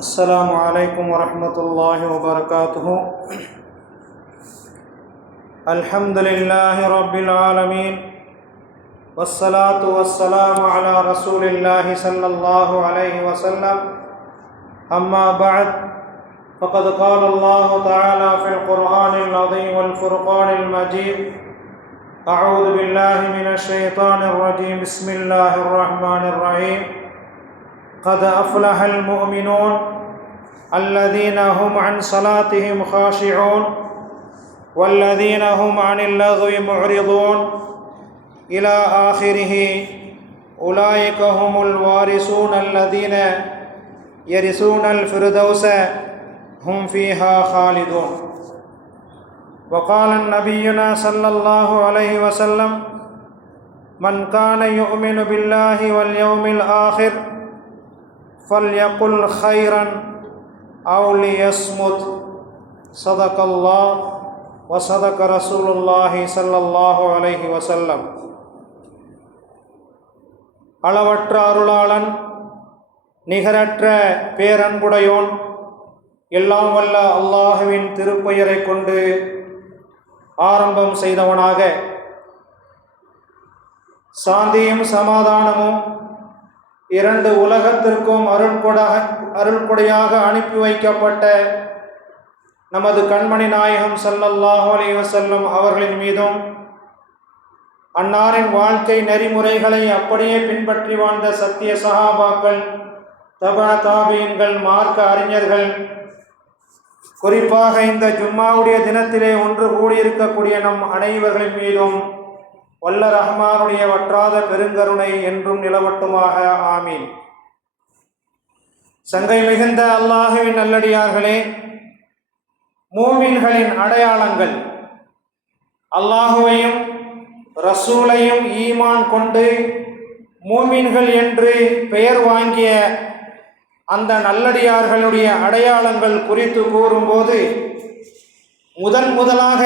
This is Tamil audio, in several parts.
السلام عليكم ورحمة الله وبركاته. الحمد لله رب العالمين والصلاة والسلام على رسول الله صلى الله عليه وسلم. أما بعد فقد قال الله تعالى في القرآن العظيم والفرقان المجيد: أعوذ بالله من الشيطان الرجيم. بسم الله الرحمن الرحيم. قد أفلح المؤمنون الذين هم عن صلاتهم خاشعون والذين هم عن اللغو معرضون إلى آخره. أولئك هم الوارثون الذين يرثون الفردوس هم فيها خالدون. وقال نبينا صلى الله عليه وسلم: من كان يؤمن بالله واليوم الآخر فليقل خيرا أو ليصمت. صدق الله وصدق رسول الله صلى الله عليه وسلم. அளவற்ற அருளாளன், நிகரற்ற பேரன்புடையோன், எல்லாம் வல்ல அல்லாஹுவின் திருப்பெயரை கொண்டு ஆரம்பம் செய்தவனாக, சாந்தியும் சமாதானமும் இரண்டு உலகத்திற்கும் அருள்கொடையாக அனுப்பி வைக்கப்பட்ட நமது கண்மணி நாயகம் ஸல்லல்லாஹு அலைஹி வஸல்லம் அவர்களின் மீதும், அன்னாரின் வாழ்க்கை நெறிமுறைகளை அப்படியே பின்பற்றி வாழ்ந்த சத்திய சஹாபாக்கள், தபா தாபீன்கள், மார்க்க அறிஞர்கள், குறிப்பாக இந்த ஜும்மாவுடைய தினத்திலே ஒன்று கூடியிருக்கக்கூடிய நம் அனைவர்களின் மீதும் வல்ல ரஹ்மானுடைய வற்றாத பெருங்கருணை என்றும் நிலவட்டுமாக. ஆமீன். சங்கை மிகுந்த அல்லாஹுவின் நல்லடியார்களே, மூமின்களின் அடையாளங்கள், அல்லாஹுவையும் ரசூலையும் ஈமான் கொண்டு மூமின்கள் என்று பெயர் வாங்கிய அந்த நல்லடியார்களுடைய அடையாளங்கள் குறித்து கூறும்போது, முதலாக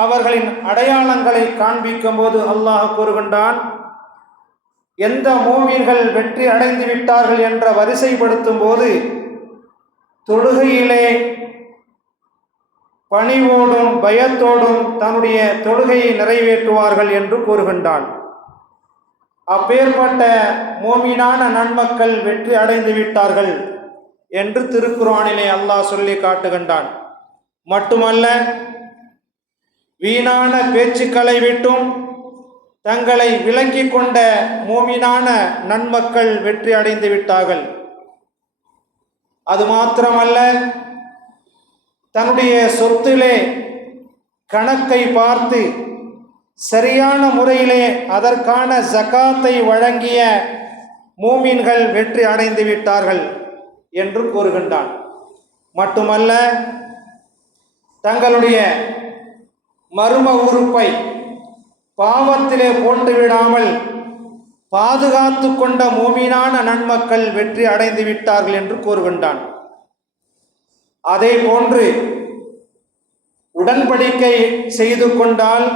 அவர்களின் அடையாளங்களை காண்பிக்கும் போது அல்லாஹ் கூறுகின்றான், எந்த மூமின்கள் வெற்றி அடைந்து விட்டார்கள் என்ற வரிசைப்படுத்தும் போது தொழுகையிலே பணிவோடும் பயத்தோடும் தன்னுடைய தொழுகையை நிறைவேற்றுவார்கள் என்று கூறுகின்றான். அப்பேற்பட்ட மூமினான நன்மக்கள் வெற்றி அடைந்து விட்டார்கள் என்று திருக்குர்ஆனிலே அல்லாஹ் சொல்லி காட்டுகின்றான். மட்டுமல்ல, வீணான பேச்சுக்களை விட்டும் தங்களை விலக்கி கொண்ட மூமினான நன்மக்கள் வெற்றி அடைந்து விட்டார்கள். அது மாத்திரமல்ல, தன்னுடைய சொத்திலே கணக்கை பார்த்து சரியான முறையிலே அதற்கான ஜகாத்தை வழங்கிய மூமின்கள் வெற்றி அடைந்து விட்டார்கள் என்று கூறுகின்றான். மட்டுமல்ல, தங்களுடைய மர்ம உறுப்பை பாவத்திலே போட்டுவிடாமல் பாதுகாத்து கொண்ட மூமினான நன்மக்கள் வெற்றி அடைந்து விட்டார்கள் என்று கூறுகின்றான். அதே போன்று உடன்படிக்கை செய்து கொண்டால்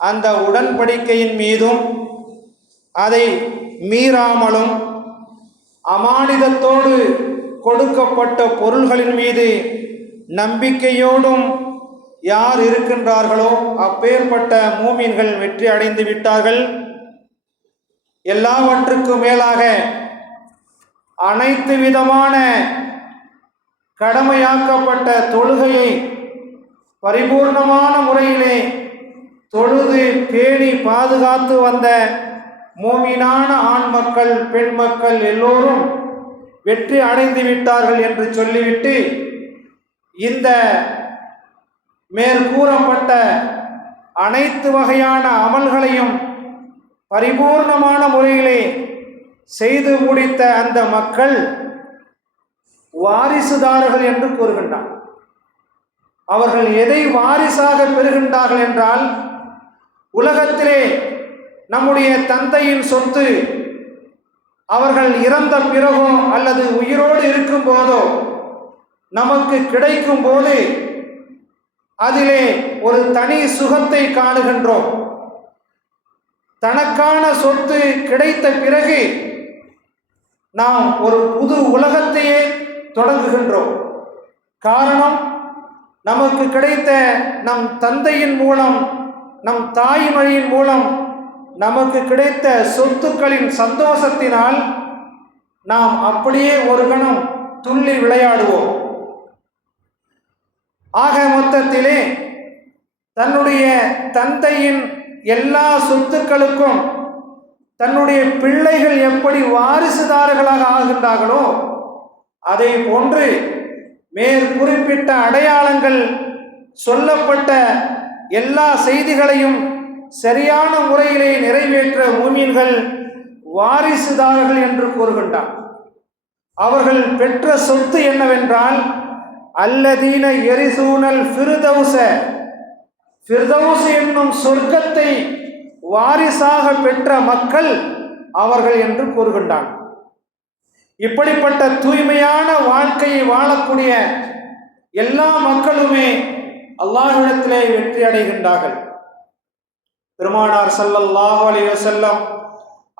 அந்த உடன்படிக்கையின் மீதும் அதை மீறாமலும் அமானிதத்தோடு கொடுக்கப்பட்ட பொருள்களின் மீது நம்பிக்கையோடும் யார் இருக்கின்றார்களோ அப்பேற்பட்ட மூமின்கள் வெற்றி அடைந்து விட்டார்கள். எல்லாவற்றுக்கும் மேலாக அனைத்து விதமான கடமையாக்கப்பட்ட தொழுகையை பரிபூர்ணமான முறையிலே தொழுது பேணி பாதுகாத்து வந்த மூமினான ஆண் மக்கள், பெண் மக்கள் எல்லோரும் வெற்றி அடைந்து விட்டார்கள் என்று சொல்லிவிட்டு, இந்த மேற்கூறப்பட்ட அனைத்து வகையான அமல்களையும் பரிபூர்ணமான முறையிலே செய்து முடித்த அந்த மக்கள் வாரிசுதாரர்கள் என்று கூறுகின்றார். அவர்கள் எதை வாரிசாக பெறுகின்றார்கள் என்றால், உலகத்திலே நம்முடைய தந்தையின் சொத்து அவர்கள் இறந்த பிறகோ அல்லது உயிரோடு இருக்கும் போதோ நமக்கு கிடைக்கும் போது அதிலே ஒரு தனி சுகத்தை காணுகின்றோம். தனக்கான சொத்து கிடைத்த பிறகு நாம் ஒரு புது உலகத்தையே தொடங்குகின்றோம். காரணம், நமக்கு கிடைத்த நம் தந்தையின் மூலம், நம் தாய்மொழியின் மூலம் நமக்கு கிடைத்த சொத்துக்களின் சந்தோஷத்தினால் நாம் அப்படியே ஒரு கணம் துள்ளி விளையாடுவோம். ஆக மொத்தத்திலே தன்னுடைய தந்தையின் எல்லா சொத்துக்களுக்கும் தன்னுடைய பிள்ளைகள் எப்படி வாரிசுதாரர்களாக ஆகின்றார்களோ அதை போன்று மேற்குறிப்பிட்ட அடையாளங்கள் சொல்லப்பட்ட எல்லா செய்திகளையும் சரியான முறையிலே நிறைவேற்ற மூமின்கள் வாரிசுதாரர்கள் என்று கூறுகின்றார். அவர்கள் பெற்ற சொத்து என்னவென்றால், அல்லதீன எரிசூனல் ஃபிர்தௌஸ, ஃபிர்தௌஸ் என்னும் சொர்க்கத்தை வாரிசாக பெற்ற மக்கள் அவர்கள் என்று கூறுகின்றான். இப்படிப்பட்ட தூய்மையான வாழ்க்கையை வாழக்கூடிய எல்லா மக்களுமே அல்லாஹ்விடத்திலே வெற்றி அடைகின்றார்கள். பெருமானார் ஸல்லல்லாஹு அலைஹி வஸல்லம்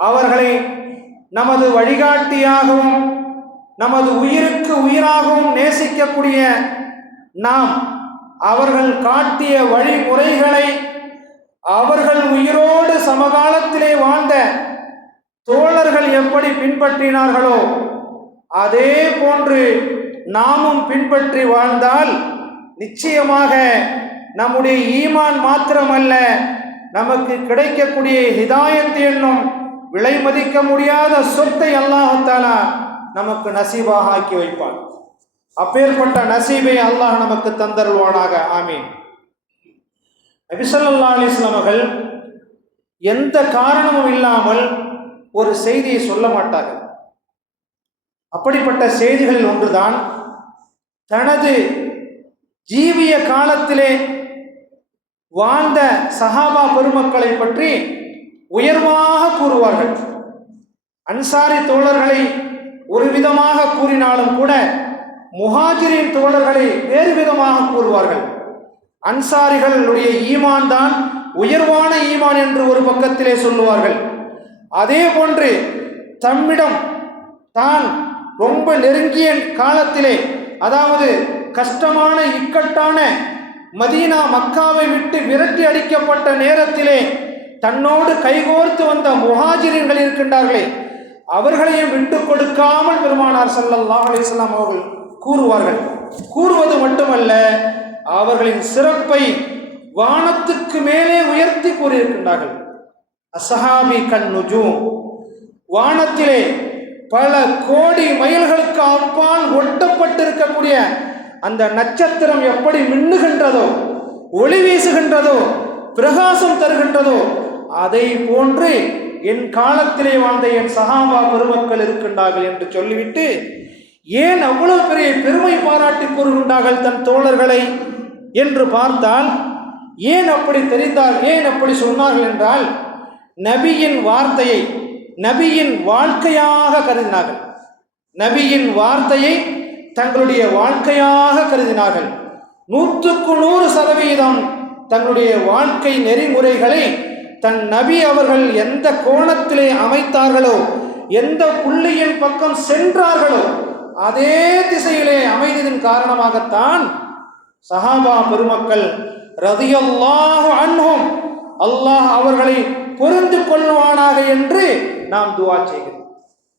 அவர்களை நமது வழிகாட்டியாகவும் நமது உயிருக்கு உயிராகவும் நேசிக்கக்கூடிய நாம் அவர்கள் காட்டிய வழிமுறைகளை அவர்கள் உயிரோடு சமகாலத்திலே வாழ்ந்த தோழர்கள் எப்படி பின்பற்றினார்களோ அதே போன்று நாமும் பின்பற்றி வாழ்ந்தால் நிச்சயமாக நம்முடைய ஈமான் மாத்திரமல்ல, நமக்கு கிடைக்கக்கூடிய ஹிதாயத் என்னும் விலை மதிக்க முடியாத சொத்தை அல்லாஹ் தஆலா நமக்கு நசீபாக ஆக்கி வைப்பான். அப்பேற்பட்ட நசீபை அல்லாஹ் நமக்கு தந்தருள்வானாக. ஆமீன். நபி ஸல்லல்லாஹு அலைஹி வஸல்லம் அவர்கள் எந்த காரணமும் இல்லாமல் ஒரு செய்தியை சொல்ல மாட்டார்கள். அப்படிப்பட்ட செய்திகளில் ஒன்றுதான், தனது ஜீவிய காலத்திலே வாழ்ந்த சஹாபா பெருமக்களை பற்றி உயர்வாக கூறுவார்கள். அன்சாரி தோழர்களை ஒரு விதமாக கூறினாலும் கூட முஹாஜிரின் தோழர்களை வேறு விதமாக கூறுவார்கள். அன்சாரிகளுடைய ஈமான் தான் உயர்வான ஈமான் என்று ஒரு பக்கத்திலே சொல்லுவார்கள். அதே போன்று தம்மிடம் தான் ரொம்ப நெருங்கிய காலத்திலே, அதாவது கஷ்டமான இக்கட்டான மதீனா மக்காவை விட்டு விரட்டி அடிக்கப்பட்ட நேரத்திலே தன்னோடு கைகோர்த்து வந்த முஹாஜிரின்கள் இருக்கின்றார்களே, அவர்களையும் விட்டு கொடுக்காமல் பெருமானார் ஸல்லல்லாஹு அலைஹி வஸல்லம் அவர்கள் கூறுவார்கள். கூறுவது மட்டுமல்ல, அவர்களின் சிறப்பை வானத்துக்கு மேலே உயர்த்தி கூறியிருக்கின்றார்கள். அஸ்ஹாபி கன் நுஜூம், வானத்திலே பல கோடி மைல்களுக்கு அப்பால் ஒட்டப்பட்டிருக்கக்கூடிய அந்த நட்சத்திரம் எப்படி மின்னுகின்றதோ, ஒளி வீசுகின்றதோ, பிரகாசம் தருகின்றதோ, அதை போன்று என் காலத்திலே வாழ்ந்த என் சஹாபா பெருமக்கள் இருக்கின்றார்கள் என்று சொல்லிவிட்டு, ஏன் அவ்வளவு பெரிய பெருமை பாராட்டி கூறுகின்றார்கள் தன் தோழர்களை என்று பார்த்தால், ஏன் அப்படி தெரிந்தால், ஏன் அப்படி சொன்னார்கள் என்றால், நபியின் வார்த்தையை நபியின் வாழ்க்கையாக கருதினார்கள். நபியின் வார்த்தையை தங்களுடைய வாழ்க்கையாக கருதினார்கள். 100% தங்களுடைய வாழ்க்கை நெறிமுறைகளை தன் நபி அவர்கள் எந்த கோணத்திலே அமைத்தார்களோ, எந்த புள்ளியின் பக்கம் சென்றார்களோ அதே திசையிலே அமைந்ததின் காரணமாகத்தான் சஹாபா பெருமக்கள் ரலியல்லாஹு அன்ஹும், அல்லாஹ் அவர்களை பொருந்து கொள்வானாக என்று நாம் துஆ செய்கிறோம்.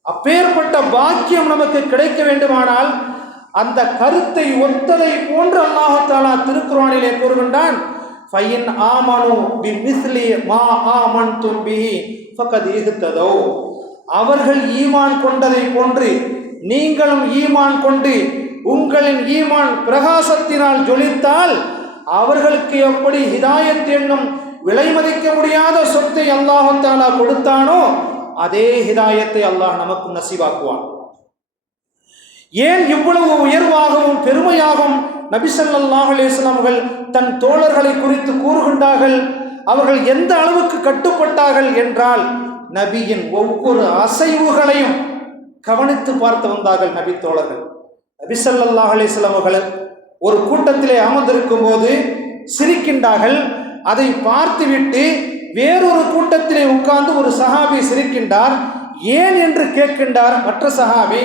அப்பேற்பட்ட பாக்கியம் நமக்கு கிடைக்க வேண்டுமானால் அந்த கருத்தை ஒத்ததை போன்று அல்லாஹ் தஆலா திருக்குர்ஆனிலே கூறுகின்றான், ஃபைன் ஆமனு பிமிஸ்லி மா ஆமன்தும் பிஹி ஃபகத் இஹ்ததௌ, அவர்கள் ஈமான் கொண்டதை போன்று நீங்களும் ஈமான் கொண்டு உங்களின் ஈமான் பிரகாசத்தினால் ஜொலித்தால் அவர்களுக்கு எப்படி ஹிதாயத் என்னும் விலை மதிக்க முடியாத சொத்தை அல்லாஹ் தஆலா கொடுத்தானோ அதே ஹிதாயத்தை அல்லாஹ் நமக்கு நசீபாக்குவான். ஏன் இவ்வளவு உயர்வாகவும் பெருமையாகவும் நபி ஸல்லல்லாஹு அலைஹி வஸல்லம் அவர்கள் தன் தோழர்களை குறித்து கூறுகின்றார்கள்? அவர்கள் எந்த அளவுக்கு கட்டுப்பட்டார்கள் என்றால், நபியின் ஒவ்வொரு அசைவுகளையும் கவனித்து பார்த்து வந்தார்கள் நபி தோழர்கள். நபி ஸல்லல்லாஹு அலைஹி வஸல்லம் அவர்கள் ஒரு கூட்டத்திலே அமர்ந்திருக்கும் போது சிரிக்கின்றார்கள். அதை பார்த்துவிட்டு வேறொரு கூட்டத்திலே உட்கார்ந்து ஒரு சஹாபி சிரிக்கின்றார். ஏன் என்று கேட்கின்றார் மற்ற சஹாபி.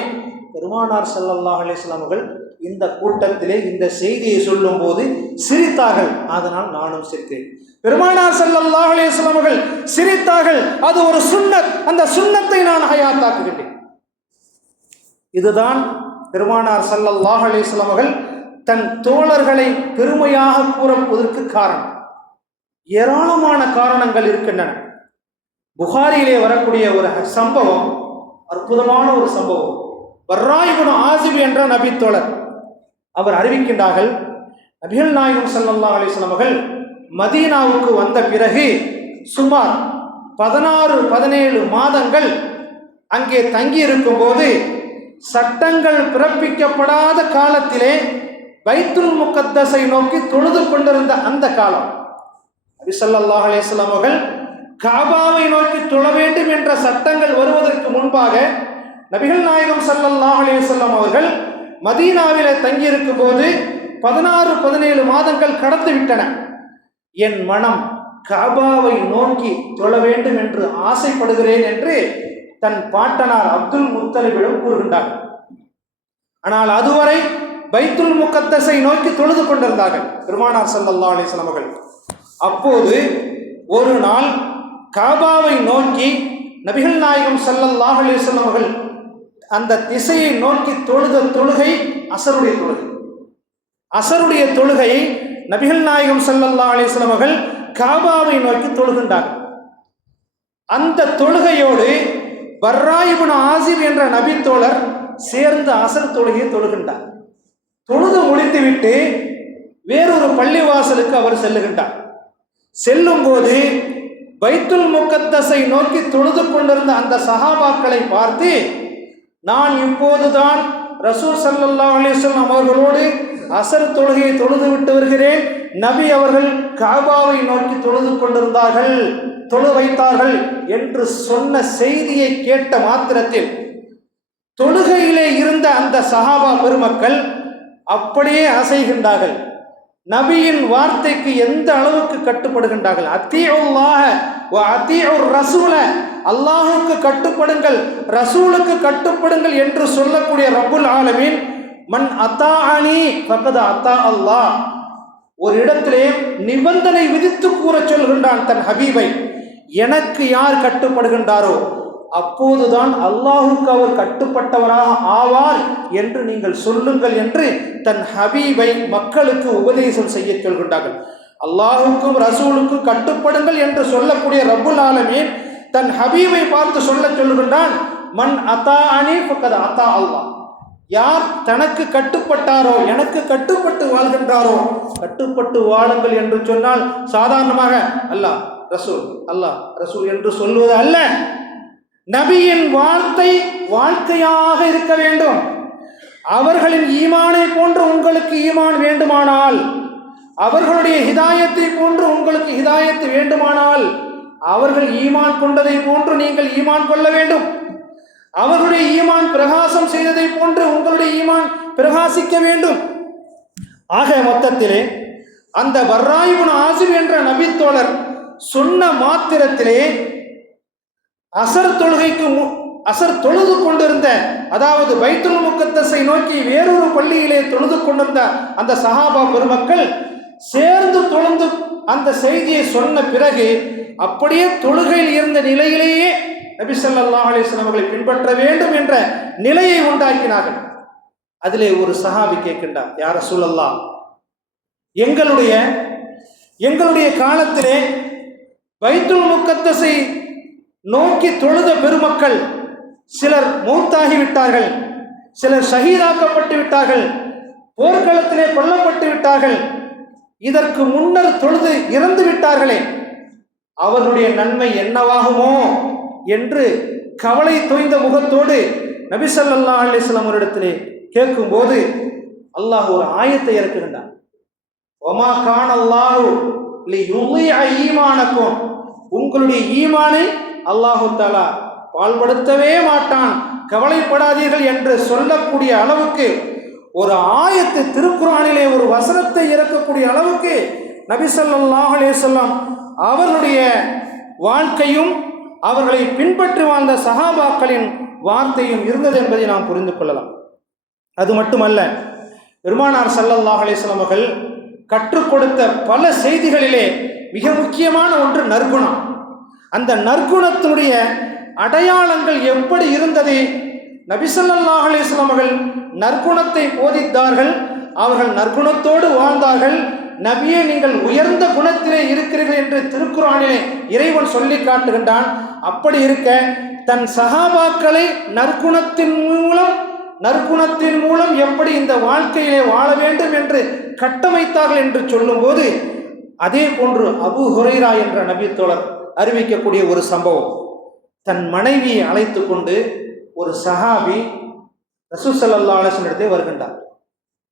பெருமானார் ஸல்லல்லாஹு அலைஹி வஸல்லம் அவர்கள் இந்த கூட்டத்திலே இந்த செய்தியை சொல்லும் போது சிரித்தார்கள். அதனால் நானும் சிரித்தேன். பெருமானார் ஸல்லல்லாஹு அலைஹி வஸல்லம் அவர்கள் சிரித்தார்கள். அது ஒரு சுன்னத். அந்த சுன்னத்தை நான் ஹயாத்தாக்குகின்றேன். இதுதான் பெருமானார் ஸல்லல்லாஹு அலைஹி வஸல்லம் அவர்கள் தன் தோழர்களை பெருமையாக கூறுவதற்கு காரணம். ஏராளமான காரணங்கள் இருக்கின்றன. புகாரியிலே வரக்கூடிய ஒரு சம்பவம், அற்புதமான ஒரு சம்பவம். பர்ரா இப்னு ஆசிப் என்ற நபி தோழர் அவர் அறிவிக்கின்றார்கள், நபிகள் நாயகம் ஸல்லல்லாஹு அலைஹி வஸல்லம் அவர்கள் மதீனாவுக்கு வந்த பிறகு சுமார் 16-17 மாதங்கள் அங்கே தங்கியிருக்கும் போது சட்டங்கள் பிறப்பிக்கப்படாத காலத்திலே பைத்துல் முகத்தஸை நோக்கி தொழுது கொண்டிருந்த அந்த காலம், நபி ஸல்லல்லாஹு அலைஹி வஸல்லம் அவர்கள் காபாவை நோக்கி தொழ வேண்டும் என்ற சட்டங்கள் வருவதற்கு முன்பாக நபிகள் நாயகம் ஸல்லல்லாஹு அலைஹி வஸல்லம் அவர்கள் மதீனாவிலே தங்கியிருக்கும் போது 16-17 மாதங்கள் கடந்து விட்டன. என் மனம் காபாவை நோக்கி தொழ வேண்டும் என்று ஆசைப்படுகிறேன் என்று தன் பாட்டனார் அப்துல் முத்தலிபிடம் கூறுகின்றார். ஆனால் அதுவரை பைத்துல் முகத்தஸை நோக்கி தொழுது கொண்டிருந்தார்கள் பெருமானார் ஸல்லல்லாஹு அலைஹி வஸல்லம் அவர்கள். அப்போது ஒரு நாள் காபாவை நோக்கி நபிகள் நாயகம் ஸல்லல்லாஹு அலைஹி வஸல்லம் அவர்கள் அந்த திசையை நோக்கி தொழுத தொழுகை அசருடைய தொழுகை. அசருடைய தொழுகையை நபிகள் நாயகம் ஸல்லல்லாஹு அலைஹி வஸல்லம் அவர்கள் காபாவை நோக்கி தொழுகின்றார்கள். அந்த தொழுகையோடு பர்ரா இப்னு ஆசிப் என்ற நபி தோழர் சேர்ந்து அசர் தொழுகையை தொழுகின்றார். தொழுது முடித்துவிட்டு வேறொரு பள்ளிவாசலுக்கு அவர் செல்லுகின்றார். செல்லும் போது பைத்துல் முகத்தஸை நோக்கி தொழுது கொண்டிருந்த அந்த சஹாபாக்களை பார்த்து, நான் இப்போதுதான் ரசூல் ஸல்லல்லாஹு அலைஹி வஸல்லம் அவர்களோடு அசர் தொழுகையை தொழுது விட்டு வருகிறேன். நபி அவர்கள் காபாவை நோக்கி தொழுது கொண்டிருந்தார்கள், தொழு வைத்தார்கள் என்று சொன்ன செய்தியை கேட்ட மாத்திரத்தில் தொழுகையிலே இருந்த அந்த சஹாபா பெருமக்கள் அப்படியே அசைகின்றார்கள். நபியின் வார்த்தைக்கு எந்த அளவுக்கு கட்டுப்படுகின்றார்கள். அத்தீஉல்லாஹ வ அத்தீஉர் ரசூல, அல்லாஹ்வுக்கு கட்டுப்படுங்கள், ரசூலுக்கு கட்டுப்படுங்கள் என்று சொல்லக்கூடிய ரப்புல் ஆலமீன் மன் அத்தாஅனி ஃபகத் அத்தா அல்லாஹ், ஒரு இடத்திலே நிபந்தனை விதித்து கூற சொல்கின்றான் தன் ஹபீபை. எனக்கு யார் கட்டுப்படுகின்றாரோ அப்போதுதான் அல்லாஹுக்கு அவர் கட்டுப்பட்டவராக ஆவார் என்று நீங்கள் சொல்லுங்கள் என்று தன் ஹபீபை மக்களுக்கு உபதேசம் செய்ய சொல்கின்றார்கள். அல்லாஹுக்கும் ரசூலுக்கும் கட்டுப்படுங்கள் என்று சொல்லக்கூடிய ரப்புல் ஆலமீன் தன் ஹபீபை பார்த்து சொல்ல சொல்கின்றான், மன் அத்தாஅனி ஃபகத் அத்தா அல்லாஹ், யார் தனக்கு கட்டுப்பட்டாரோ, எனக்கு கட்டுப்பட்டு வாழ்கின்றாரோ, கட்டுப்பட்டு வாழுங்கள் என்று சொன்னால் சாதாரணமாக அல்லாஹ் ரசூல் அல்லாஹ் ரசூல் என்று சொல்வது அல்ல. நபியின் வார்த்தை வாழ்க்கையாக இருக்க வேண்டும். அவர்களின் ஈமானை போன்று உங்களுக்கு ஈமான் வேண்டுமானால், அவர்களுடைய ஹிதாயத்தை போன்று உங்களுக்கு ஹிதாயத்து வேண்டுமானால், அவர்கள் ஈமான் கொண்டதை போன்று நீங்கள் ஈமான் கொள்ள வேண்டும். அவர்களுடைய ஈமான் பிரகாசம் செய்ததை போன்று உங்களுடைய ஈமான் பிரகாசிக்க வேண்டும். ஆக மொத்தத்திலே அந்த பர்ரா இப்னு ஆசிப் என்ற நபி தோழர் சொன்ன மாத்திரத்திலே அசர் தொழுது கொண்டிருந்த, அதாவது பைத்துல் முகத்தஸை நோக்கி வேறொரு பள்ளியிலே தொழுது கொண்டிருந்த அந்த சஹாபா பெருமக்கள் சேர்ந்து தொழுந்து அந்த செய்தியை சொன்ன பிறகு அப்படியே தொழுகையில் இருந்த நிலையிலேயே நபி ஸல்லல்லாஹு அலைஹி வஸல்லம் அவர்களை பின்பற்ற வேண்டும் என்ற நிலையை உண்டாக்கினார்கள். அதிலே ஒரு சஹாபி கேட்கின்றார், யா ரசூலல்லாஹ், எங்களுடைய காலத்திலே பைத்துல் முகத்தஸை நோக்கி தொழுத பெருமக்கள் சிலர் மௌத்தாகி விட்டார்கள், சிலர் ஷஹீதாக்கப்பட்டு விட்டார்கள், போர்க்களத்திலே கொல்லப்பட்டு விட்டார்கள், இதற்கு முன்னர் தொழுது இறந்து விட்டார்களே, அவர்களுடைய நன்மை என்னவாகுமோ என்று கவலை தோய்ந்த முகத்தோடு நபி ஸல்லல்லாஹு அலைஹி வஸல்லம் அவரிடத்திலே கேட்கும்போது அல்லாஹ் ஒரு ஆயத்தை இறக்குகின்றான். வமா கான அல்லாஹு லியுضيع ஈமானக்கும், உங்களுடைய ஈமானை அல்லாஹு தஆலா பாழ்படுத்தவே மாட்டான், கவலைப்படாதீர்கள் என்று சொல்லக்கூடிய அளவுக்கு ஒரு ஆயத்து, திருக்குர்ஆனிலே ஒரு வசனத்தை இறக்கக்கூடிய அளவுக்கு நபி ஸல்லல்லாஹு அலைஹி வஸல்லம் அவர்களுடைய வாழ்க்கையும் அவர்களை பின்பற்றி வாழ்ந்த சஹாபாக்களின் வார்த்தையும் இருந்தது என்பதை நாம் புரிந்து கொள்ளலாம். அது மட்டுமல்ல, பெருமானார் ஸல்லல்லாஹு அலைஹி வஸல்லம் அவர்கள் கற்றுக் கொடுத்த பல செய்திகளிலே மிக முக்கியமான ஒன்று நற்குணம். அந்த நற்குணத்தினுடைய அடையாளங்கள் எப்படி இருந்தது? நபி ஸல்லல்லாஹு அலைஹி வஸல்லம் அவர்கள் நற்குணத்தை போதித்தார்கள். அவர்கள் நற்குணத்தோடு வாழ்ந்தார்கள். நபியே, நீங்கள் உயர்ந்த குணத்திலே இருக்கிறீர்கள் என்று திருக்குர்ஆனிலே இறைவன் சொல்லி காட்டுகின்றான். அப்படி இருக்க தன் சஹாபாக்களை நற்குணத்தின் மூலம் எப்படி இந்த வாழ்க்கையிலே வாழ வேண்டும் என்று கட்டமைத்தார்கள் என்று சொல்லும்போது, அதே போன்று அபூ ஹுரைரா என்ற நபி தோழர் அறிவிக்கக்கூடிய ஒரு சம்பவம். தன் மனைவியை அழைத்து கொண்டு ஒரு சஹாபி ரசூல் ஸல்லல்லாஹு அலைஹி வஸல்லம் இடத்திலே வருகின்றார்.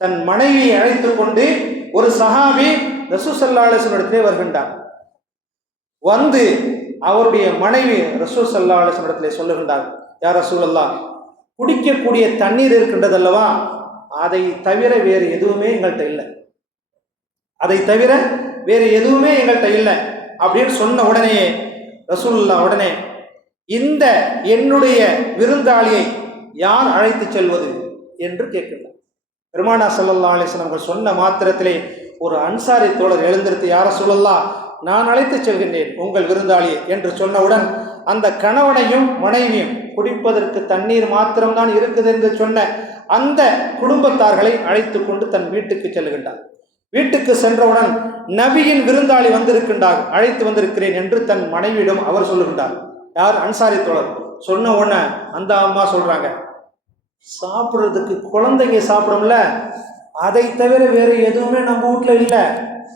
தன் மனைவியை அழைத்து கொண்டு ஒரு சஹாபி ரசூல் ஸல்லல்லாஹு அலைஹி வஸல்லம் இடத்திலே வருகின்றார். வந்து அவருடைய மனைவி ரசூல் ஸல்லல்லாஹு அலைஹி வஸல்லம் இடத்திலே சொல்லுகின்றார், யா ரசூலல்லாஹ், குடிக்கக்கூடிய தண்ணீர் இருக்கின்றது அல்லவா, அதை தவிர வேறு எதுவுமே எங்கள்கிட்ட இல்லை, அதை தவிர வேறு எதுவுமே எங்கள்கிட்ட இல்லை அப்படின்னு சொன்ன உடனேயே ரசூலுல்லாஹ் உடனே, இந்த என்னுடைய விருந்தாளியை யார் அழைத்து செல்வது என்று கேட்கின்றார். பெருமானார் ஸல்லல்லாஹு அலைஹி வஸல்லம் அவர்கள் சொன்ன மாத்திரத்திலே ஒரு அன்சாரி தோழர் எழுந்திருத்து, யா ரசூலல்லாஹ், நான் அழைத்து செல்கின்றேன் உங்கள் விருந்தாளியை என்று சொன்னவுடன் அந்த கணவனையும் மனைவியும் குடிப்பதற்கு தண்ணீர் மாத்திரம்தான் இருக்குது என்று சொன்ன அந்த குடும்பத்தார்களை அழைத்து கொண்டு தன் வீட்டுக்கு செல்கின்றார். வீட்டுக்கு சென்றவுடன் நபியின் விருந்தாளி வந்திருக்கின்றார், அழைத்து வந்திருக்கிறேன் என்று தன் மனைவியிடம் அவர் சொல்லுகின்றார். யார்? அன்சாரி தோழர். சொன்ன உடனே அந்த அம்மா சொல்றாங்க, சாப்பிட்றதுக்கு குழந்தைங்க சாப்பிடும்ல, அதை தவிர வேறு எதுவுமே நம்ம வீட்டில் இல்லை,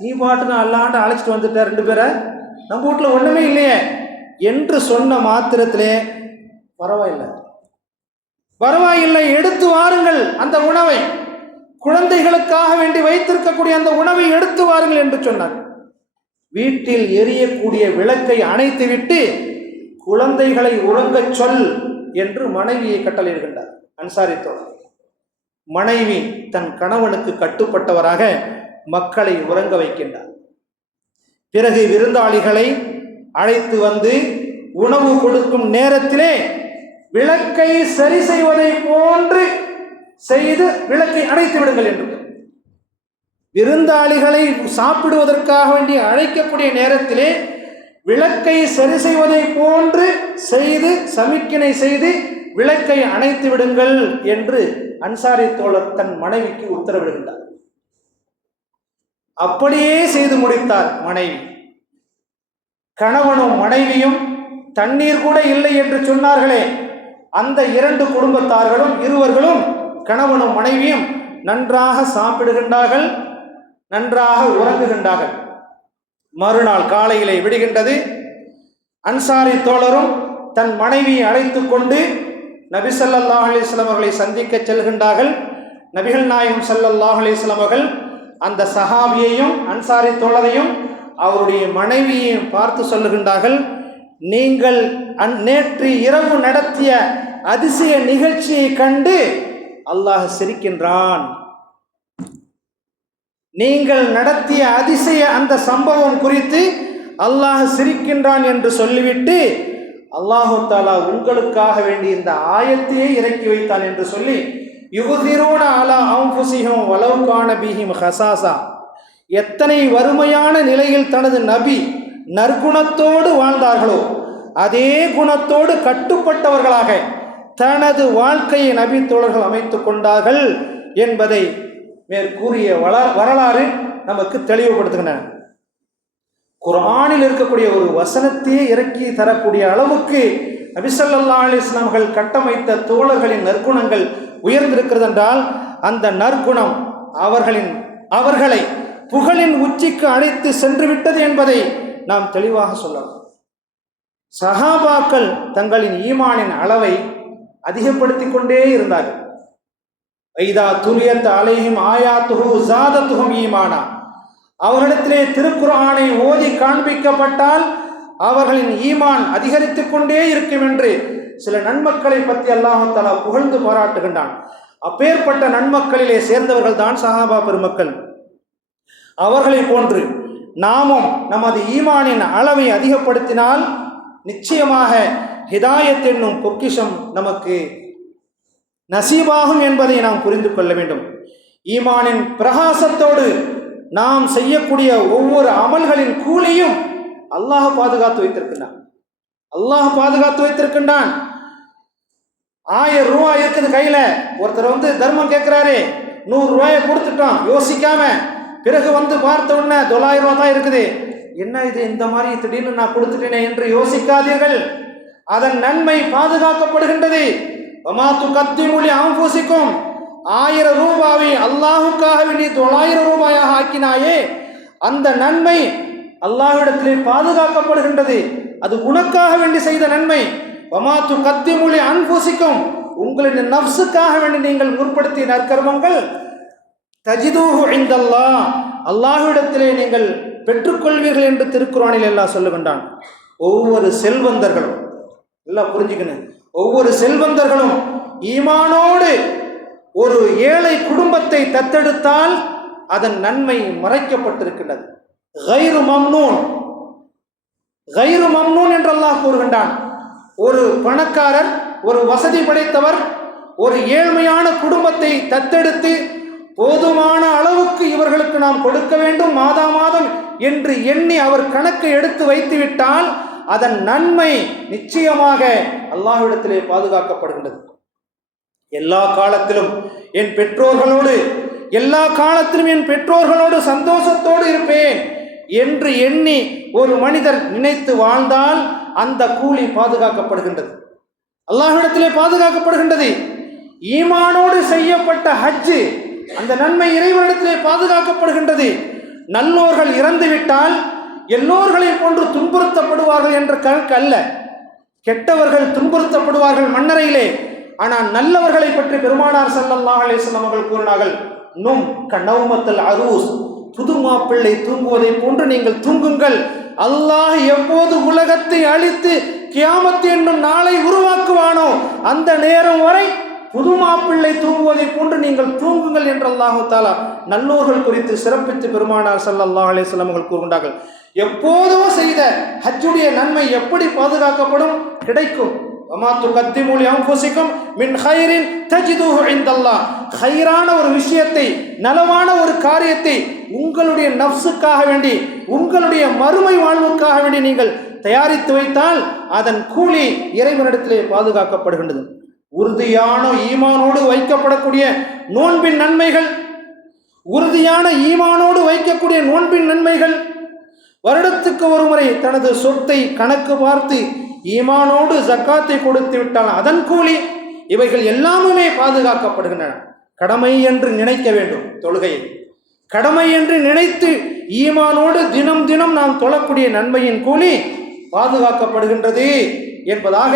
நீ பாட்டுன்னு அல்லாண்டு அழைச்சிட்டு வந்துட்ட ரெண்டு பேரை, நம்ம வீட்டில் ஒன்றுமே இல்லையே என்று சொன்ன மாத்திரத்திலே, பரவாயில்லை, எடுத்து வாருங்கள் அந்த உணவை, குழந்தைகளுக்காக வேண்டி வைத்திருக்கக்கூடிய அந்த உணவை எடுத்து வாருங்கள் என்று சொன்னார். வீட்டில் எரியக்கூடிய விளக்கை அணைத்துவிட்டு குழந்தைகளை உறங்கச் சொல் என்று மனைவியை கட்டளையிடுகின்றார் அன்சாரி தோழர். மனைவி தன் கணவனுக்கு கட்டுப்பட்டவராக மக்களை உறங்க வைக்கின்றார். பிறகு விருந்தாளிகளை அழைத்து வந்து உணவு கொடுக்கும் நேரத்திலே விளக்கை சரி செய்வதை போன்று செய்து விளக்கை அணைத்து விடுங்கள் என்று. விருந்தாளிகளை சாப்பிடுவதற்காக வேண்டி அழைக்கக்கூடிய நேரத்திலே விளக்கை சரி செய்வதை போன்று செய்து சமிக்கினை செய்து விளக்கை அணைத்து விடுங்கள் என்று அன்சாரி தோழர் தன் மனைவிக்கு உத்தரவிடுகின்றார். அப்படியே செய்து முடித்தார் மனைவி. கணவனும் மனைவியும் தண்ணீர் கூட இல்லை என்று சொன்னார்களே, அந்த இரண்டு குடும்பத்தார்களும் இருவர்களும் கணவனும் மனைவியும் நன்றாக சாப்பிடுகின்றார்கள், நன்றாக உறங்குகின்றார்கள். மறுநாள் காலையிலே விடுகின்றது. அன்சாரி தோழரும் தன் மனைவியை அழைத்து கொண்டு நபி ஸல்லல்லாஹு அலைஹி வஸல்லம் அவர்களை சந்திக்க செல்கின்றார்கள். நபிகள் நாயகம் ஸல்லல்லாஹு அலைஹி வஸல்லம் அவர்கள் அந்த சஹாபியையும் அன்சாரி தோழரையும் அவருடைய மனைவியையும் பார்த்து சொல்லுகின்றார்கள், நீங்கள் நேற்று இரவு நடத்திய அதிசய நிகழ்ச்சியை கண்டு அல்லாஹ் சிரிக்கின்றான். நீங்கள் நடத்திய அதிசய அந்த சம்பவம் குறித்து அல்லாஹ் சிரிக்கின்றான் என்று சொல்லிவிட்டு, அல்லாஹு தஆலா உங்களுக்காக வேண்டி இந்த ஆயத்தையே இறக்கி வைத்தான் என்று சொல்லி, யுக்திரூன அலா அன்ஃபுஸிஹிம் வலவ் கான பிஹிம் ஹஸாஸா, எத்தனை வறுமையான நிலையில் தனது நபி நற்குணத்தோடு வாழ்ந்தார்களோ அதே குணத்தோடு கட்டுப்பட்டவர்களாக தனது வாழ்க்கையை நபி தோழர்கள் அமைத்து கொண்டார்கள் என்பதை மேற்கூறிய வரலாறு நமக்கு தெளிவுபடுத்துகின்றன. குர்ஆனில் இருக்கக்கூடிய ஒரு வசனத்தையே இறக்கி தரக்கூடிய அளவுக்கு நபி ஸல்லல்லாஹு அலைஹி வஸல்லம் அவர்கள் கட்டமைத்த தோழர்களின் நற்குணங்கள் உயர்ந்திருக்கிறது என்றால், அந்த நற்குணம் அவர்களை புகழின் உச்சிக்கு அழைத்து சென்று விட்டது என்பதை நாம் தெளிவாக சொல்லலாம். சஹாபாக்கள் தங்களின் ஈமானின் அளவை அதிகப்படுத்திக் கொண்டே இருந்தார்கள். ஐதா துலியத் அலைஹிம் ஆயாத்துஹு ஸாதத்துஹும் ஈமானா, அவர்களிடத்திலே திருக்குர்ஆனை ஓதி காண்பிக்கப்பட்டால் அவர்களின் ஈமான் அதிகரித்துக் கொண்டே இருக்கும் என்று சில நன்மக்களை பற்றி அல்லாஹ் தஆலா புகழ்ந்து பாராட்டுகின்றான். அப்பேற்பட்ட நன்மக்களிலே சேர்ந்தவர்கள் தான் சஹாபா பெருமக்கள். அவர்களை போன்று நாமும் நமது ஈமானின் அளவை அதிகப்படுத்தினால் நிச்சயமாக ஹிதாயத் என்னும் பொக்கிஷம் நமக்கு நசீபாகும் என்பதை நாம் புரிந்து கொள்ள வேண்டும். ஈமானின் பிரகாசத்தோடு நாம் செய்யக்கூடிய ஒவ்வொரு அமல்களின் கூலியும் அல்லாஹ் பாதுகாத்து வைத்திருக்கின்றான். அல்லாஹ் பாதுகாத்து வைத்திருக்கின்றான். 1000 ரூபாய் இருக்குது கையில, ஒருத்தர் தர்மம் கேட்கிறாரு, 100 ரூபாயை கொடுத்துட்டோம் யோசிக்காம. பிறகு பார்த்த உடனே 900 ரூபாய் தான் இருக்குது, என்ன இது இந்த மாதிரி திடீர்னு நான் கொடுத்துட்டேனே என்று யோசிக்காதீர்கள். அதன் நன்மை பாதுகாக்கப்படுகின்றது. அம்பூசிக்கும் 1000 ரூபாயை அல்லாஹுக்காக வேண்டி 900 ரூபாயாக ஆக்கினாயே, அந்த நன்மை அல்லாஹ்விடத்திலே பாதுகாக்கப்படுகின்றது. அது உனக்காக வேண்டி செய்த நன்மை. வமாத்து கத்திமொழி அன்பூசிக்கும், உங்களின் நஃப்ஸுக்காக வேண்டி நீங்கள் முற்படுத்திய நற்கர்மங்கள் தஜிதூஹு இந்தல்லாஹ், அல்லாஹ்விடத்திலே நீங்கள் பெற்றுக்கொள்வீர்கள் என்று திருக்குர்ஆனில் அல்லாஹ் சொல்லுகின்றான். ஒவ்வொரு செல்வந்தர்களும் எல்லாம் புரிஞ்சுக்கணும், ஒவ்வொரு செல்வந்தர்களும் ஈமானோடு ஒரு ஏழை குடும்பத்தை தத்தெடுத்தால் அதன் நன்மை மறைக்கப்பட்டிருக்கின்றது. கைரு மம்னூன், கைரு மம்னூன் என்று அல்லாஹ் கூறுகின்றான். ஒரு பணக்காரர், ஒரு வசதி படைத்தவர் ஒரு ஏழ்மையான குடும்பத்தை தத்தெடுத்து போதுமான அளவுக்கு இவர்களுக்கு நாம் கொடுக்க வேண்டும் மாதா மாதம் என்று எண்ணி அவர் கணக்கை எடுத்து வைத்துவிட்டால் அதன் நன்மை நிச்சயமாக அல்லாஹ்விடத்திலே பாதுகாக்கப்படுகின்றது. எல்லா காலத்திலும் என் பெற்றோர்களோடு, எல்லா காலத்திலும் என் பெற்றோர்களோடு சந்தோஷத்தோடு இருப்பேன் என்று எண்ணி ஒரு மனிதர் நினைத்து வாழ்ந்தால் அந்த கூலி பாதுகாக்கப்படுகின்றது, அல்லாஹ்விடத்திலே பாதுகாக்கப்படுகின்றது. ஈமானோடு செய்யப்பட்ட ஹஜ்ஜு, அந்த நன்மை இறைவனிடத்திலே பாதுகாக்கப்படுகின்றது. நல்லோர்கள் இறந்துவிட்டால் எல்லோர்களையும் போன்று துன்புறுத்தப்படுவார்கள் என்ற கணக்கு அல்ல. கெட்டவர்கள் துன்புறுத்தப்படுவார்கள் மண்ணறையிலே. ஆனால் நல்லவர்களை பற்றி பெருமானார் ஸல்லல்லாஹு அலைஹி வஸல்லம் அவர்கள் கூறினார்கள், நும் கனௌமத்தல் அரூஸ், புது மாப்பிள்ளை தூங்குவதை போன்று நீங்கள் தூங்குங்கள். அல்லாஹ் எப்போது உலகத்தை அழித்து கியாமத் என்னும் நாளை உருவாக்குவானோ அந்த நேரம் வரை புது மாப்பிள்ளை தூங்குவதை போன்று நீங்கள் தூங்குங்கள் என்று அல்லாஹு தஆலா நல்லோர்கள் குறித்து சிறப்பித்து பெருமானார் ஸல்லல்லாஹு அலைஹி வஸல்லம் அவர்கள் கூறுகின்றார்கள். எப்போதோ செய்த ஹஜ்ஜுடைய நன்மை எப்படி பாதுகாக்கப்படும்? கிடைக்கும். வமாத்து கத்திமுலி அம்புசிக்கும் மின் ஹைரின் தஜிதுஹு இந்தல்லாஹ், ஹைரான ஒரு விஷயத்தை, நலவான ஒரு காரியத்தை உங்களுடைய நஃப்ஸுக்காக வேண்டி, உங்களுடைய மறுமை வாழ்வுக்காக வேண்டி நீங்கள் தயாரித்து வைத்தால் அதன் கூலி இறைவனிடத்திலே பாதுகாக்கப்படுகின்றது. உறுதியான ஈமானோடு வைக்கப்படக்கூடிய நோன்பின் நன்மைகள், உறுதியான ஈமானோடு வைக்கக்கூடிய நோன்பின் நன்மைகள், வருடத்துக்கு ஒரு முறை தனது சொத்தை கணக்கு பார்த்து ஈமானோடு ஜக்காத்தை கொடுத்து விட்டால் அதன் கூலி, இவைகள் எல்லாமே பாதுகாக்கப்படுகின்றன. கடமை என்று நினைக்க வேண்டும். தொழுகையை கடமை என்று நினைத்து ஈமானோடு தினம் தினம் நாம் தொழக்கூடிய நன்மையின் கூலி பாதுகாக்கப்படுகின்றது என்பதாக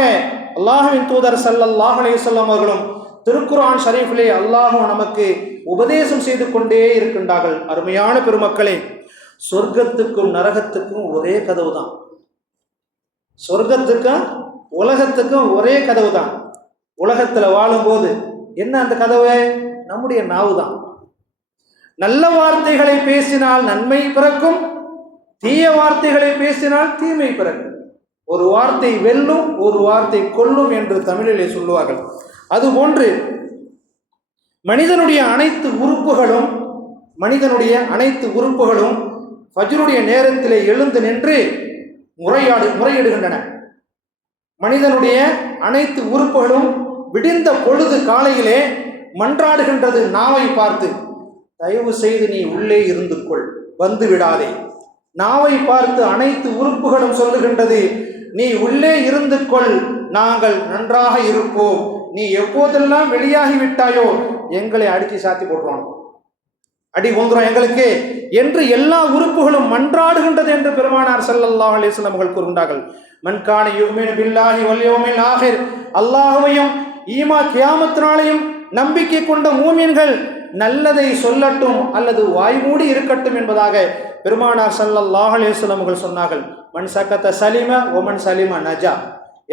அல்லாஹ்வின் தூதர் ஸல்லல்லாஹு அலைஹி வஸல்லம் அவர்களும் திருக்குர்ஆன் ஷரீஃபிலே அல்லாஹ் நமக்கு உபதேசம் செய்து கொண்டே இருக்கின்றார்கள். அருமையான பெருமக்களே, சொர்க்கத்துக்கும் நரகத்துக்கும் ஒரே கதவு தான். சொர்க்கத்துக்கும் உலகத்துக்கும் ஒரே கதவு தான். உலகத்தில் வாழும்போது என்ன அந்த கதவு? நம்முடைய நாவு தான். நல்ல வார்த்தைகளை பேசினால் நன்மை பிறக்கும், தீய வார்த்தைகளை பேசினால் தீமை பிறக்கும். ஒரு வார்த்தை வெல்லும், ஒரு வார்த்தை கொல்லும் என்று தமிழிலே சொல்லுவார்கள். அதுபோன்று மனிதனுடைய அனைத்து உறுப்புகளும் ஃபஜ்ருடைய நேரத்திலே எழுந்து நின்று முறையிடுகின்றன. மனிதனுடைய அனைத்து உறுப்புகளும் விடிந்த பொழுது காலையிலே மன்றாடுகின்றது நாவை பார்த்து, தயவு செய்து நீ உள்ளே இருந்து கொள், வந்து விடாதே. நாவை பார்த்து அனைத்து உறுப்புகளும் சொல்லுகின்றது, நீ உள்ளே இருந்து கொள், நாங்கள் நன்றாக இருப்போம். நீ எப்போதெல்லாம் வெளியாகி விட்டாயோ எங்களை அடித்து சாத்தி போட்டுருவான், அடி கொண்டுறோம் எங்களுக்கு என்று எல்லா உறுப்புகளும் மன்றாடுகின்றது என்று பெருமானார் ஸல்லல்லாஹு அலைஹி வஸல்லம் அவர்கள் கூறுகின்றார்கள். மன் கான யுமினு பில்லாஹி வல் யௌமில் ஆகிர், அல்லாஹ்வையும் கியாமத் நாளையும் நம்பிக்கை கொண்ட மூமின்கள் நல்லதை சொல்லட்டும் அல்லது வாய்மூடி இருக்கட்டும் என்பதாக பெருமானார் ஸல்லல்லாஹு அலைஹி வஸல்லம் அவர்கள் சொன்னார்கள். மன் சகத சலிம ஒமன் சலிம நஜா,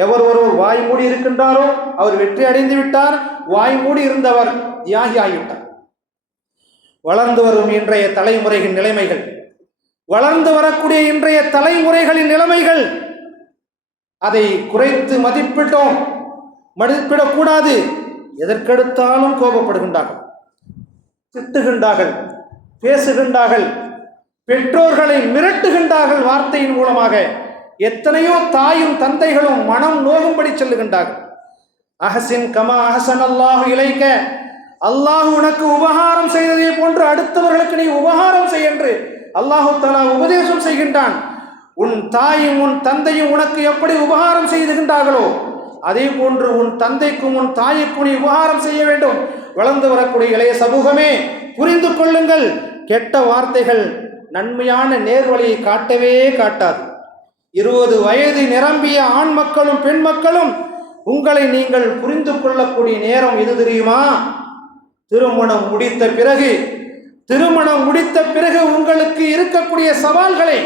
எவர் ஒருவர் வாய் மூடி இருக்கின்றாரோ அவர் வெற்றி அடைந்து விட்டார், வாய் மூடி இருந்தவர் தியாகி ஆகிவிட்டார். வளர்ந்து வரும் இன்றைய தலைமுறைகளின் நிலைமைகள், வளர்ந்து வரக்கூடிய இன்றைய தலைமுறைகளின் நிலைமைகள், அதை குறைத்து மதிப்பிடக்கூடாது. எதற்கெடுத்தாலும் கோபப்படுகின்றார்கள், திட்டுகின்றார்கள், பேசுகின்றார்கள், பெற்றோர்களை மிரட்டுகின்றார்கள் வார்த்தையின் மூலமாக. எத்தனையோ தாயும் தந்தைகளும் மனம் நோகும்படி சொல்லுகின்றார்கள். அஹ்சின் கமா அஹ்ஸன அல்லாஹு இலைக்க, அல்லாஹ் உனக்கு உபகாரம் செய்ததை போன்று அடுத்தவர்களுக்கு நீ உபகாரம் செய் என்று அல்லாஹு தஆலா உபதேசம் செய்கின்றான். உன் தாயும் உன் தந்தையும் உனக்கு எப்படி உபகாரம் செய்துகின்றார்களோ அதே போன்று உன் தந்தைக்கும் உன் தாய்க்கும் நீ உபகாரம் செய்ய வேண்டும். வளர்ந்து வரக்கூடிய இளைய சமூகமே, புரிந்து கொள்ளுங்கள், கெட்ட வார்த்தைகள் நன்மையான நேர்வழியை காட்டவே காட்டாது. 20 வயது நிரம்பிய ஆண் மக்களும் பெண் மக்களும் உங்களை நீங்கள் புரிந்து கொள்ளக்கூடிய நேரம் எது தெரியுமா? திருமணம் முடித்த பிறகு உங்களுக்கு இருக்கக்கூடிய சவால்களை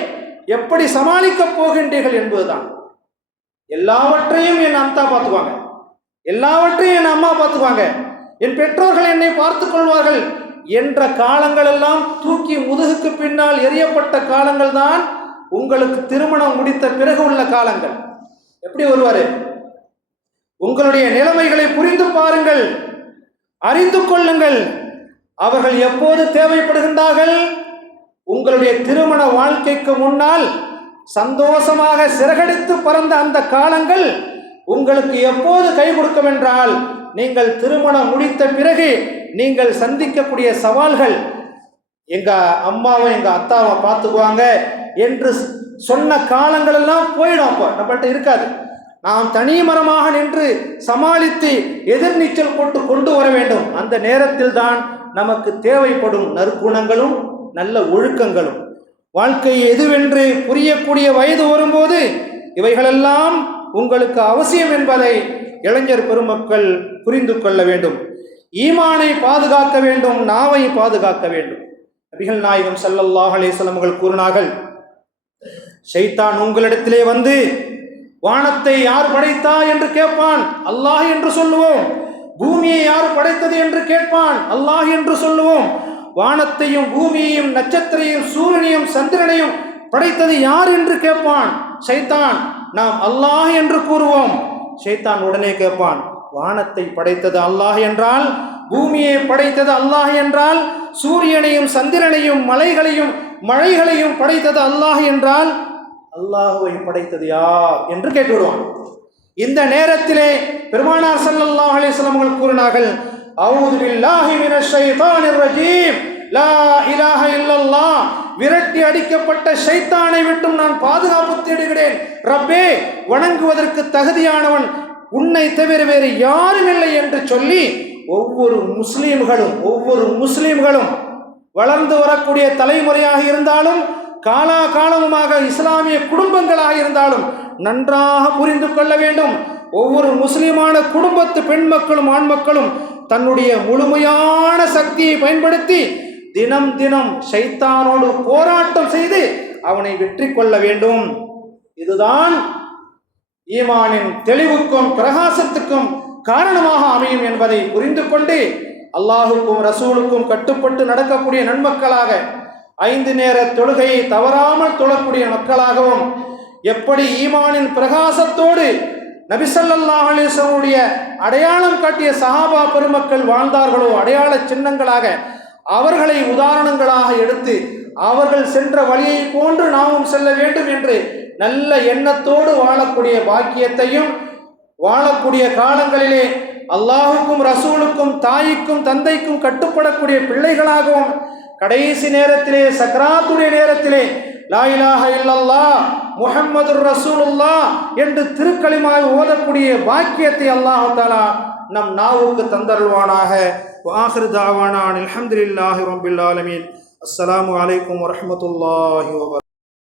எப்படி சமாளிக்கப் போகின்றீர்கள் என்பதுதான். எல்லாவற்றையும் என் அத்தா பார்த்துக்குவாங்க, எல்லாவற்றையும் என் அம்மா பார்த்துக்குவாங்க, என் பெற்றோர்கள் என்னை பார்த்துக் கொள்வார்கள் என்ற காலங்கள் எல்லாம் தூக்கி முதுகுக்கு பின்னால் எறியப்பட்ட காலங்கள் தான் உங்களுக்கு திருமணம் முடித்த பிறகு உள்ள காலங்கள். எப்படி வருவாரு? உங்களுடைய நிலைமைகளை புரிந்து பாருங்கள், அறிந்து கொள்ளுங்கள். அவர்கள் எப்போது தேவைப்படுகின்றார்கள்? உங்களுடைய திருமண வாழ்க்கைக்கு முன்னால் சந்தோஷமாக சிறகடித்து பறந்த அந்த காலங்கள் உங்களுக்கு எப்போது கை கொடுக்கும் என்றால், நீங்கள் திருமணம் முடித்த பிறகு நீங்கள் சந்திக்கக்கூடிய சவால்கள். எங்க அம்மாவை எங்க அத்தாவை பார்த்துக்குவாங்க என்று சொன்ன காலங்கள் எல்லாம் போயிடும். அப்போ நம்மள்கிட்ட இருக்காது. நாம் தனி மரமாக நின்று சமாளித்து எதிர்நீச்சல் போட்டு கொண்டு வர வேண்டும். அந்த நேரத்தில் தான் நமக்கு தேவைப்படும் நற்குணங்களும் நல்ல ஒழுக்கங்களும். வாழ்க்கை எதுவென்று புரியக்கூடிய வயது வரும்போது இவைகளெல்லாம் உங்களுக்கு அவசியம் என்பதை இளைஞர் பெருமக்கள் புரிந்து கொள்ள வேண்டும். ஈமானை பாதுகாக்க வேண்டும், நாவை பாதுகாக்க வேண்டும். நபிகள் நாயகம் ஸல்லல்லாஹு அலைஹி வஸல்லம் அவர்கள் கூறினார்கள், ஷைத்தான் உங்களிடத்திலே வந்து வானத்தை யார் படைத்தா என்று கேட்பான், அல்லாஹ் என்று சொல்லுவோம். பூமியை யார் படைத்தது என்று கேட்பான், அல்லாஹ் என்று சொல்லுவோம். வானத்தையும் பூமியையும் நட்சத்திரையும் சூரியனையும் சந்திரனையும் படைத்தது யார் என்று கேட்பான் ஷைத்தான். நாம் அல்லாஹ் என்று கூறுவோம். ஷைத்தான் உடனே கேட்பான், வானத்தை படைத்தது அல்லாஹ் என்றால், பூமியை படைத்தது அல்லாஹ் என்றால், சூரியனையும் சந்திரனையும் மழைகளையும் படைத்தது அல்லாஹ் என்றால், அல்லாஹுவை படைத்தது யார் என்று கேட்டுவிடுவான். இந்த நேரத்திலே பெருமானார் ஸல்லல்லாஹு அலைஹி வஸல்லம் அவர்கள் கூறினார்கள், அஊது பில்லாஹி மினஷ் ஷைத்தானிர் ரஜீம், லா இலாஹ இல்லல்லாஹ், விரட்டி அடிக்கப்பட்ட ஷைத்தானை விட்டும் நான் பாதுகாப்பு தேடுகிறேன். ரப்பே, வணங்குவதற்கு தகுதியானவன் உன்னை தவிர வேறு யாரும் இல்லை என்று சொல்லி ஒவ்வொரு முஸ்லீம்களும் வளர்ந்து வரக்கூடிய தலைமுறையாக இருந்தாலும் காலாகாலமாக இஸ்லாமிய குடும்பங்களாக இருந்தாலும் நன்றாக புரிந்து கொள்ள வேண்டும். ஒவ்வொரு முஸ்லிமான குடும்பத்து பெண் மக்களும் ஆண் மக்களும் தன்னுடைய முழுமையான சக்தியை பயன்படுத்தி தினம் தினம் ஷைத்தானோடு போராட்டம் செய்து அவனை வெற்றி கொள்ள வேண்டும். இதுதான் ஈமானின் தெளிவுக்கும் பிரகாசத்துக்கும் காரணமாக அமையும் என்பதை புரிந்து கொண்டு அல்லாஹுக்கும் ரசூலுக்கும் கட்டுப்பட்டு நடக்கக்கூடிய நன்மக்களாக, 5 நேர தொழுகையை தவறாமல் தொழக்கூடிய மக்களாகவும், எப்படி ஈமானின் பிரகாசத்தோடு நபி ஸல்லல்லாஹு அலைஹி வஸல்லம் அடையாளம் காட்டிய சஹாபா பெருமக்கள் வாழ்ந்தார்களோ, அடையாள சின்னங்களாக அவர்களை உதாரணங்களாக எடுத்து அவர்கள் சென்ற வழியை போன்று நாமும் செல்ல வேண்டும் என்று நல்ல எண்ணத்தோடு வாழக்கூடிய பாக்கியத்தையும், வாழக்கூடிய காலங்களிலே அல்லாஹுக்கும் ரசூலுக்கும் தாய்க்கும் தந்தைக்கும் கட்டுப்படக்கூடிய பிள்ளைகளாகவும், கடைசி நேரத்திலே சக்ராத்துடைய நேரத்திலே லா இலாஹ இல்லல்லாஹ் முஹம்மதுர் ரசூலுல்லாஹ் என்று திருக்கலிமாவை ஓதக்கூடிய பாக்கியத்தை அல்லாஹ் தஆலா நம் நாவுக்கு தந்தருள்வானாக. வஆகிரு தஅவானா அல்ஹம்துலில்லாஹி ரப்பில் ஆலமீன். அஸ்ஸலாமு அலைக்கும் வரஹ்மத்துல்லாஹி வபரகாத்துஹு.